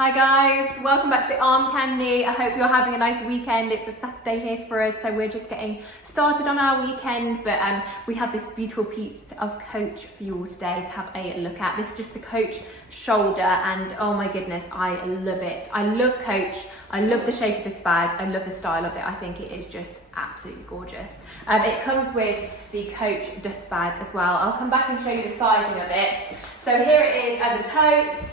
Hi guys, welcome back to Arm Candy. I hope you're having a nice weekend. It's a Saturday here for us, so we're just getting started on our weekend, but we have this beautiful piece of Coach for you all today to have a look at. This is just the Coach shoulder, and oh my goodness, I love it. I love Coach. I love the shape of this bag. I love the style of it. I think it is just absolutely gorgeous. It comes with the Coach dust bag as well. I'll come back and show you the sizing of it. So here it is as a tote,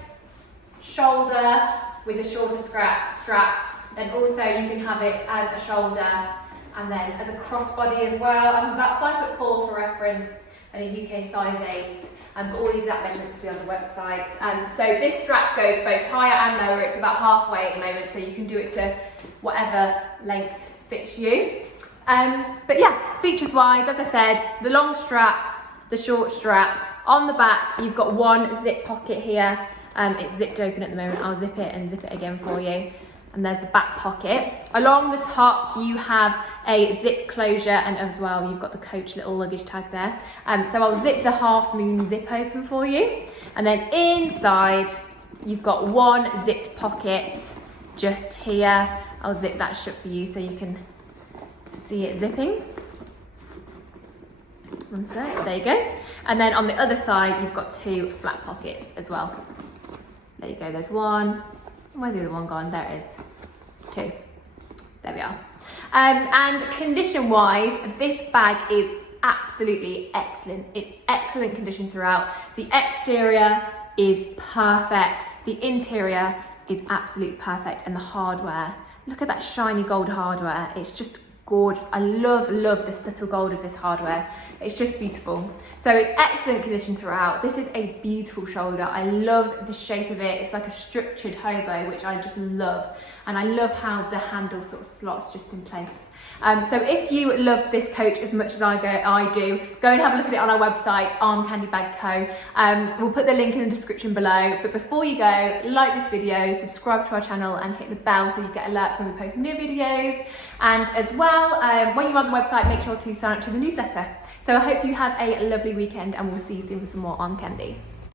shoulder with a shorter strap, then also you can have it as a shoulder and then as a crossbody as well. I'm about 5'4" for reference and a UK size 8, and all the exact measurements will be on the website. So this strap goes both higher and lower. It's about halfway at the moment, so you can do it to whatever length fits you. But yeah, features wise, as I said, the long strap, the short strap. On the back, you've got one zip pocket here. It's zipped open at the moment. I'll zip it and zip it again for you. And there's the back pocket. Along the top, you have a zip closure, and as well, you've got the Coach little luggage tag there. So I'll zip the half moon zip open for you. And then inside, you've got one zipped pocket just here. I'll zip that shut for you so you can see it zipping. One sec, there you go. And then on the other side, you've got two flat pockets as well. There you go, there's one. Where's the other one gone? There it is. Two. There we are. And condition-wise, this bag is absolutely excellent. It's excellent condition throughout. The exterior is perfect. The interior is absolutely perfect. And the hardware, look at that shiny gold hardware. It's just gorgeous. I love the subtle gold of this hardware. It's just beautiful. So it's excellent condition throughout. This is a beautiful shoulder. I love the shape of it. It's like a structured hobo, which I just love. And I love how the handle sort of slots just in place. So if you love this Coach as much as I do, go and have a look at it on our website, Arm Candy Bag Co. We'll put the link in the description below. But before you go, like this video, subscribe to our channel and hit the bell so you get alerts when we post new videos. And as well, when you're on the website, make sure to sign up to the newsletter. So I hope you have a lovely weekend, and we'll see you soon for some more Arm Candy.